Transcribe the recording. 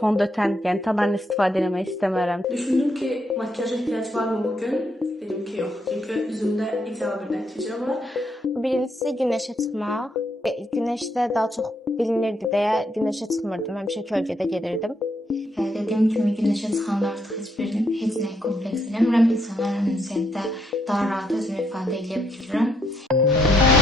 fondöten, yani tabanla istifadə etmək istəmərəm. Düşündüm ki, makyaja ihtiyaç var mı bugün? Dedim ki yok. Çünkü yüzümde ideal bir netice var. Birincisi güneşe çıkmaq. Güneşdə daha çox bilinirdi deyə güneşə çıxmırdım. Həmişə kölgədə gedirdim. Dediyim kimi güneşə çıxanda artıq heç nəyə kompleks eləmirəm. İnsanlarla ünsiyyətdə daha rahat özümü ifadə edə bilirəm.